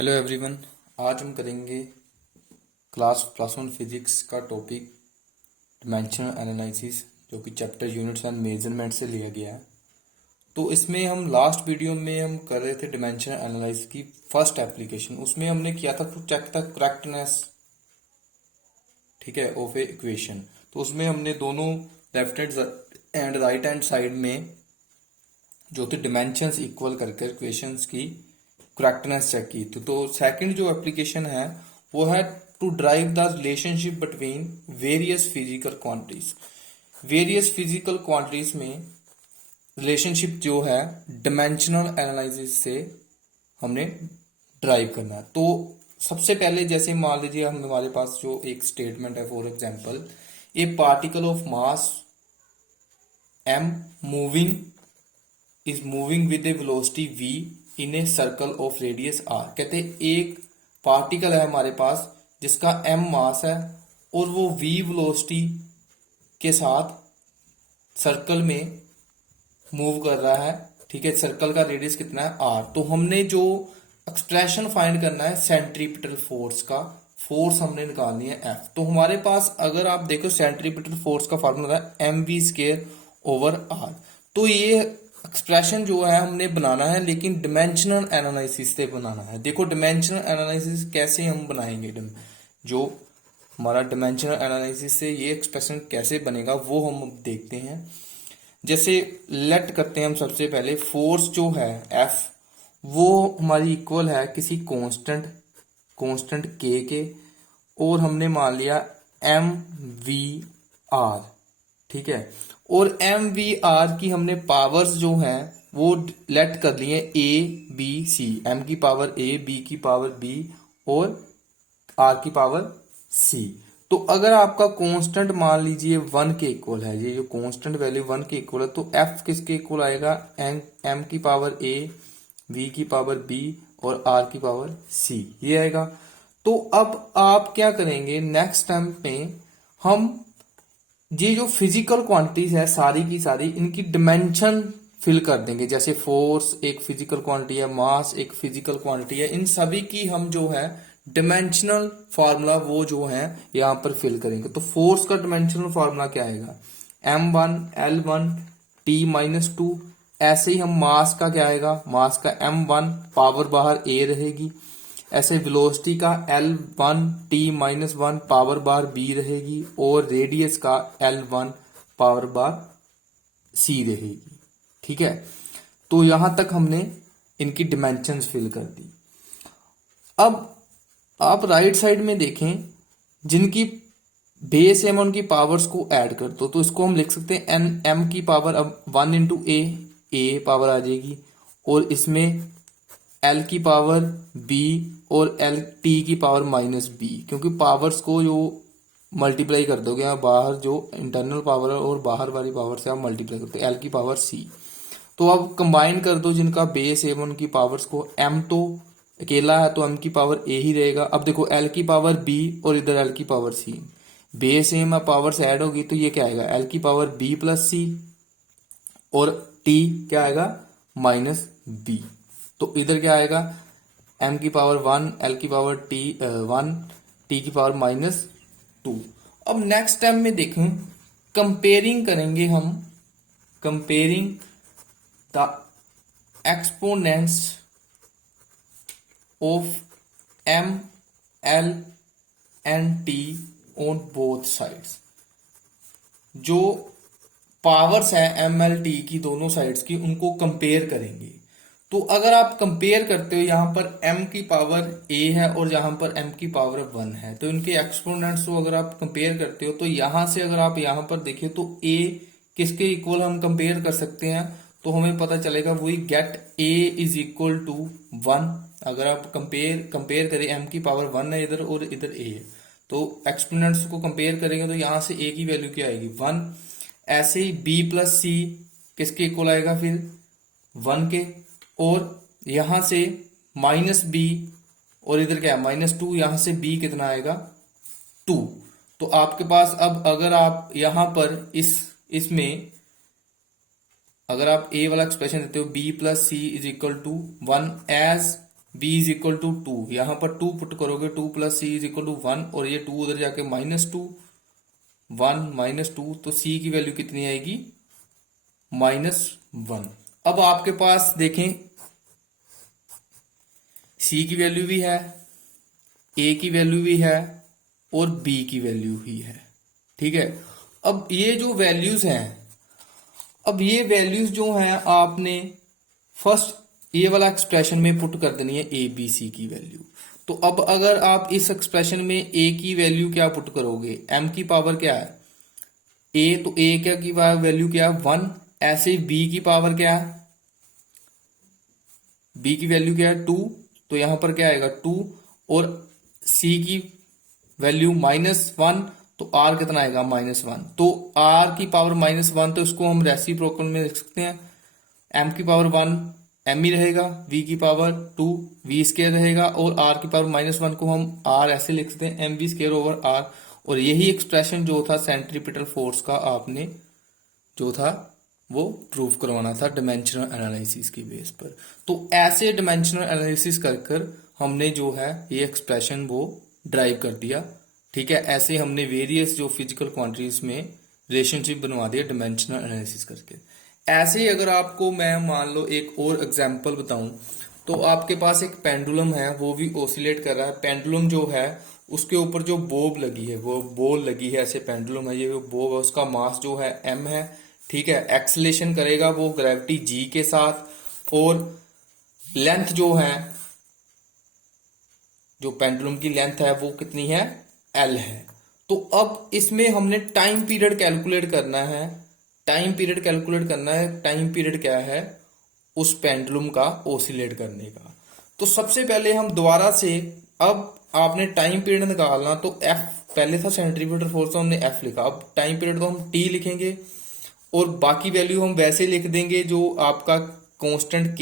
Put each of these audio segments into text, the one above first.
Hello everyone. आज हम करेंगे क्लास +1 फिजिक्स का टॉपिक डिमेंशनल एनालिसिस, जो कि चैप्टर यूनिट्स एंड मेजरमेंट से लिया गया है। तो इसमें हम लास्ट वीडियो में हम कर रहे थे डिमेंशनल एनालिसिस की फर्स्ट एप्लीकेशन। उसमें हमने किया था टू चेक द करेक्टनेस, ठीक है, ऑफ ए इक्वेशन। तो उसमें हमने दोनों left and right hand side में जो थे डिमेंशंस इक्वल करके इक्वेशंस की करेक्टनेस चेक की। तो सेकंड जो एप्लीकेशन है वो है to derive the relationship between various physical quantities. Various physical quantities में रिलेशनशिप जो है डिमेंशनल एनालिसिस से हमने ड्राइव करना है। तो सबसे पहले जैसे मान लीजिए हम हमारे पास जो एक स्टेटमेंट है, for example A particle of mass m moving with A velocity v in a circle of radius r। कहते हैं एक पार्टिकल है हमारे पास जिसका m मास है और वो v वेलोसिटी के साथ सर्कल में मूव कर रहा है, ठीक है। सर्कल का रेडियस कितना है r। तो हमने जो एक्सप्रेशन फाइंड करना है सेंट्रीपिटल फोर्स का, फोर्स हमने निकालनी है F। तो हमारे पास अगर आप देखो सेंट्रीपिटल फोर्स का फार्मूला है mv²/r। तो ये एक्सप्रेशन जो है हमने बनाना है, लेकिन डिमेंशनल एनालिसिस से बनाना है। देखो डिमेंशनल एनालिसिस कैसे हम बनाएंगे, जो हमारा डिमेंशनल एनालिसिस से ये एक्सप्रेशन कैसे बनेगा वो हम अब देखते हैं। जैसे लेट करते हैं हम सबसे पहले फोर्स जो है F वो हमारी इक्वल है किसी कांस्टेंट K के, और हमने मान लिया mvr, ठीक है। और mvr की हमने पावर्स जो हैं वो लेट कर लिए a b c, m की पावर a, b की पावर b और r की पावर c। तो अगर आपका कांस्टेंट मान लीजिए 1 के इक्वल है, ये जो कांस्टेंट वैल्यू 1 के इक्वल है, तो f किसके इक्वल आएगा, m की पावर a, v की पावर b और r की पावर c, ये आएगा। तो अब आप क्या करेंगे, नेक्स्ट टाइम में हम ये जो फिजिकल क्वांटिटीज है सारी की सारी इनकी डिमेंशन फिल कर देंगे। जैसे फोर्स एक फिजिकल क्वांटिटी है, मास एक फिजिकल क्वांटिटी है, इन सभी की हम जो है डिमेंशनल फार्मूला वो जो है यहां पर फिल करेंगे। तो फोर्स का डिमेंशनल फार्मूला क्या आएगा, m1 l1 t-2। ऐसे ही हम मास का क्या आएगा, मास का m1 पावर बाहर a रहेगी। ऐसे वेलोसिटी का L1 t-1 पावर बार b रहेगी, और रेडियस का L1 पावर बार c रहेगी, ठीक है। तो यहां तक हमने इनकी डिमेंशंस फिल कर दी। अब आप राइट साइड में देखें, जिनकी बेस है मैं उनकी पावर्स को ऐड कर दो। तो इसको हम लिख सकते हैं एन m की पावर, अब 1 इंटू a पावर आ जाएगी, और इसमें l की पावर b और t की पावर -b, क्योंकि पावर्स को जो मल्टीप्लाई कर दोगे आप, बाहर जो इंटरनल पावर है और बाहर वाली पावर से आप मल्टीप्लाई करते हो, l की पावर c। तो अब कंबाइन कर दो जिनका बेस है उनकी पावर्स को। m तो अकेला है तो m की पावर a ही रहेगा। अब देखो l की पावर b और इधर l की पावर c, बेस सेम है, पावर्स ऐड होगी तो ये क्या आएगा, l की पावर b प्लस c, और t क्या आएगा -b। तो इधर क्या आएगा, m की पावर 1, l की पावर t 1, t की पावर -2। अब नेक्स्ट टाइम में देखें, कंपेयरिंग करेंगे हम, comparing the exponents of m, l and t on both sides. जो पावर्स है m, l, t की दोनों साइड्स की, उनको कंपेयर करेंगे। तो अगर आप कंपेयर करते हो, यहाँ पर m की पावर a है और यहाँ पर m की पावर 1 है, तो इनके एक्सपोनेंट्स को अगर आप कंपेयर करते हो, तो यहाँ से अगर आप यहाँ पर देखिए तो a किसके इक्वल हम कंपेयर कर सकते हैं, तो हमें पता चलेगा वही get a is equal to 1। अगर आप कंपेयर करें, m की पावर 1 है इधर और इधर a है, तो एक्सपोनेंट्स को कंपेयर करेंगे तो यहाँ से a की वैल्यू क्या आएगी, 1। ऐसे ही b प्लस c किसके इक्वल आएगा फिर, 1 के, और यहां से -b और इधर क्या है -2, यहां से b कितना आएगा, 2। तो आपके पास अब अगर आप यहां पर इसमें अगर आप a वाला एक्सप्रेशन देते हो b plus c is equal to 1 as b is equal to 2, यहां पर 2 पुट करोगे, 2 plus c is equal to 1, और ये 2 उधर जाके -2, 1 -2, तो c की वैल्यू कितनी आएगी, -1। अब आपके पास देखें c की वैल्यू भी है, a की वैल्यू भी है और b की वैल्यू भी है। ठीक है, अब ये जो वैल्यूज हैं, अब ये वैल्यूज जो हैं आपने फर्स्ट ये वाला एक्सप्रेशन में पुट कर देनी है ए बी सी की वैल्यू। तो अब अगर आप इस एक्सप्रेशन में ए की वैल्यू क्या पुट करोगे, एम की पावर क्या है ए, तो ए क्या की वैल्यू क्या है 1, ऐसे बी की पावर क्या है, बी की वैल्यू क्या है 2, तो यहां पर क्या आएगा 2, और सी की वैल्यू -1, तो आर कितना आएगा -1, तो आर की पावर -1, तो इसको हम रेसिप्रोकल में लिख सकते हैं, एम की पावर 1 एम ही रहेगा, वी की पावर 2 वी स्केयर रहेगा, और आर की पावर -1 को हम आर ऐसे लिख सकते हैं, M V square over R. और यही एक्सप्रेशन जो था सेंट्रीपिटल फोर्स का आपने जो था वो प्रूव करवाना था डिमेंशनल एनालिसिस की बेस पर। तो ऐसे डिमेंशनल एनालिसिस कर कर हमने जो है ये एक्सप्रेशन वो ड्राइव कर दिया। ठीक है, ऐसे हमने वेरियस जो फिजिकल क्वांटिटीज में रिलेशनशिप बनवा दिया डिमेंशनल एनालिसिस करके। ऐसे ही अगर आपको मैं मान लो एक और एग्जांपल बताऊं, तो आपके पास एक पेंडुलम है, वो भी ओसिलेट कर रहा है। पेंडुलम जो है उसके ऊपर जो बोब लगी है, वो बॉल लगी है, ऐसे पेंडुलम है, ये बोब है, उसका मास जो है m है। ठीक है, एक्सलेशन करेगा वो ग्रेविटी g के साथ, और लेंथ जो है, जो पेंडुलम की लेंथ है वो कितनी है, l है। तो अब इसमें हमने टाइम पीरियड कैलकुलेट करना है, टाइम पीरियड कैलकुलेट करना है। टाइम पीरियड क्या है उस पेंडुलम का ओसिलेट करने का। तो सबसे पहले हम दोबारा से, अब आपने टाइम पीरियड निकालना, तो f पहले था सेंट्रीफ्यूगल फोर्स, तो हमने f लिखा, अब टाइम पीरियड को हम t लिखेंगे, और बाकी वैल्यू हम वैसे लिख देंगे जो आपका कांस्टेंट k,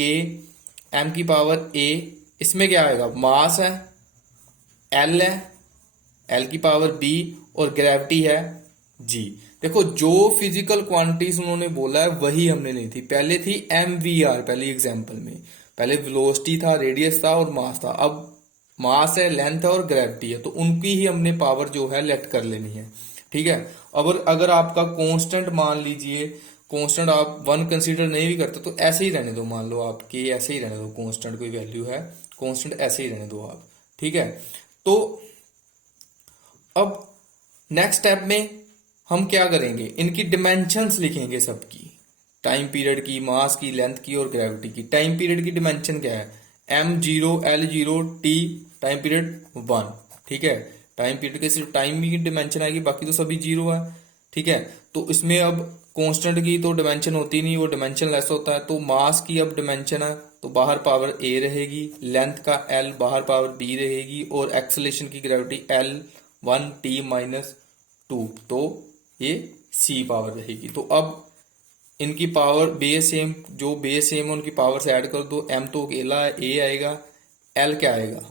m की पावर a, इसमें क्या आएगा, मास है l है, l की पावर b, और ग्रेविटी है g। देखो जो फिजिकल क्वांटिटीज उन्होंने बोला है वही हमने ली थी। पहले थी mvr, पहली एग्जांपल में पहले वेलोसिटी था, रेडियस था और मास था। अब मास है, लेंथ है और ग्रेविटी है, तो उनकी ही हमने पावर जो है लेट कर लेनी है। ठीक है, अब अगर आपका कांस्टेंट मान लीजिए, कांस्टेंट आप 1 कंसीडर नहीं भी करते तो ऐसे ही रहने दो, मान लो आप के ऐसे ही रहने दो, कांस्टेंट कोई वैल्यू है, कांस्टेंट ऐसे ही रहने दो आप। ठीक है, तो अब नेक्स्ट स्टेप में हम क्या करेंगे, इनकी डिमेंशंस लिखेंगे सबकी, टाइम पीरियड की, मास की, लेंथ की और ग्रेविटी की। टाइम पीरियड की डिमेंशन क्या है, m0 l0 t, time period 1। ठीक है, टाइम पीरियड के सिर्फ टाइम की डिमेंशन आएगी, बाकी तो सभी 0 है। ठीक है, तो इसमें अब कांस्टेंट की तो डिमेंशन होती नहीं, वो डिमेंशन लेस होता है। तो मास की अब डिमेंशन है, तो बाहर पावर a रहेगी, लेंथ का l, बाहर पावर b रहेगी, और एक्सेलेरेशन की ग्रेविटी l1t-2, तो ये c पावर रहेगी। तो अब इनकी पावर बेस सेम, जो बेस सेम है उनकी पावर से ऐड कर दो, m तो अकेला है, a आएगा, l क्या आएगा,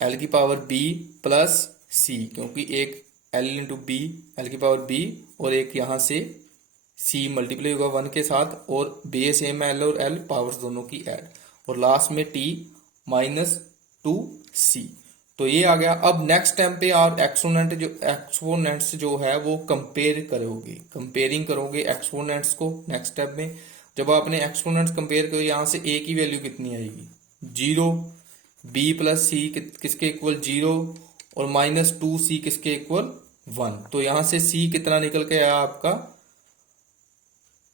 l की पावर b प्लस c, क्योंकि एक l इंटू बी, एल की पावर b, और एक यहां से c मल्टीप्लाई होगा 1 के साथ, और बेस सेम है l और l, पावर्स दोनों की ऐड, और लास्ट में t -2c। तो ये आ गया। अब नेक्स्ट स्टेप पे आप एक्सपोनेंट्स जो है वो कंपेयर करोगे, कंपेयरिंग करोगे एक्सपोनेंट्स को। नेक्स्ट स्टेप में जब आपने एक्सपोनेंट्स कंपेयर करो, यहां से a की वैल्यू कितनी आएगी 0, b प्लस सी किसके इक्वल 0, और -2c किसके इक्वल 1। तो यहां से c कितना निकल के आया आपका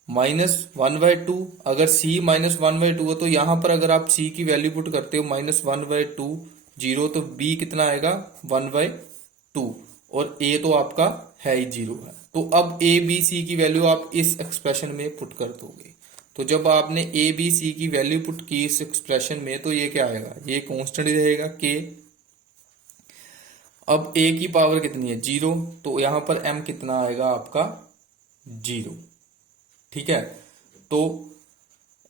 -1/2। अगर c -1/2 है, तो यहां पर अगर आप c की वैल्यू पुट करते हो -1/2 0, तो b कितना आएगा 1/2, और a तो आपका है ही 0 है। तो अब a b c की वैल्यू आप इस एक्सप्रेशन में पुट कर दोगे। तो जब आपने a b c की वैल्यू पुट की इस एक्सप्रेशन में, तो ये क्या आएगा, ये कांस्टेंट रहेगा k। अब a की पावर कितनी है 0, तो यहां पर m कितना आएगा आपका 0। ठीक है, तो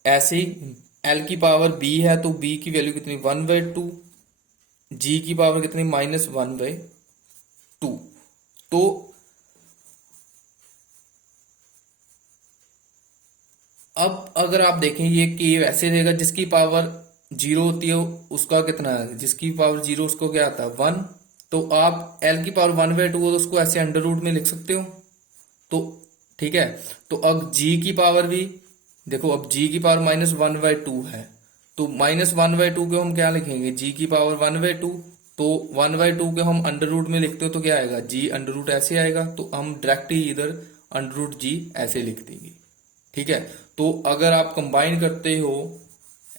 ऐसे ही l की पावर b है, तो b की वैल्यू कितनी 1/2, g की पावर कितनी -1/2। तो अब अगर आप देखें ये k वैसे रहेगा जिसकी पावर जीरो होती है उसका कितना है, जिसकी पावर जीरो उसको क्या आता है 1। तो आप एल की पावर 1/2 हो तो उसको ऐसे अंडर रूट में लिख सकते हो। तो ठीक है, तो अब जी की पावर भी देखो, अब जी की पावर -1/2 है, तो -1/2 को हम क्या लिखेंगे, जी की पावर 1/2। तो 1/2 को हम अंडर रूट में लिखते हो तो क्या आएगा, जी अंडर रूट ऐसे आएगा, तो हम डायरेक्ट ही इधर अंडर रूट जी ऐसे लिख देंगे। ठीक है, तो अगर आप कंबाइन करते हो,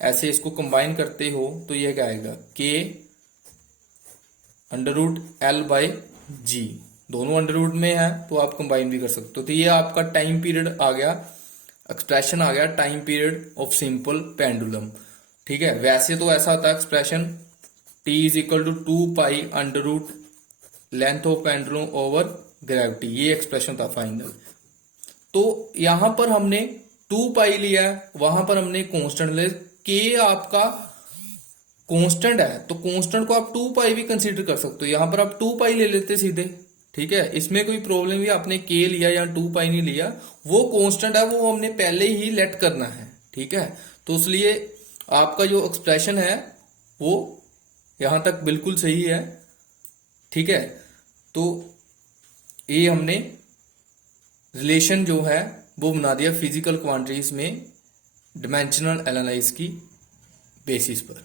ऐसे इसको कंबाइन करते हो तो ये क्या आएगा, के अंडर रूट एल बाई जी, दोनों अंडर रूट में है तो आप कंबाइन भी कर सकते हो। तो ये आपका टाइम पीरियड आ गया, एक्सप्रेशन आ गया, time period of simple pendulum. ठीक है, वैसे तो ऐसा होता है expression T is equal to 2 pi under root length of pendulum over gravity, ये एक्सप्रेशन था फाइनल। तो यहां पर हमने 2 पाई लिया है, वहां पर हमने कांस्टेंट ले, के आपका कांस्टेंट है तो कांस्टेंट को आप 2 पाई भी कंसीडर कर सकते हो, यहां पर आप 2 पाई ले लेते सीधे। ठीक है, इसमें कोई प्रॉब्लम भी, आपने के लिया या 2 पाई नहीं लिया, वो कांस्टेंट है वो हमने पहले ही लेट करना है। ठीक है, तो इसलिए आपका जो एक्सप्रेशन है वो यहां तक बिल्कुल सही है। ठीक है, तो ये हमने रिलेशन जो है वो बना दिया फिजिकल क्वांटिटीज में डायमेंशनल एनालाइज की बेसिस पर।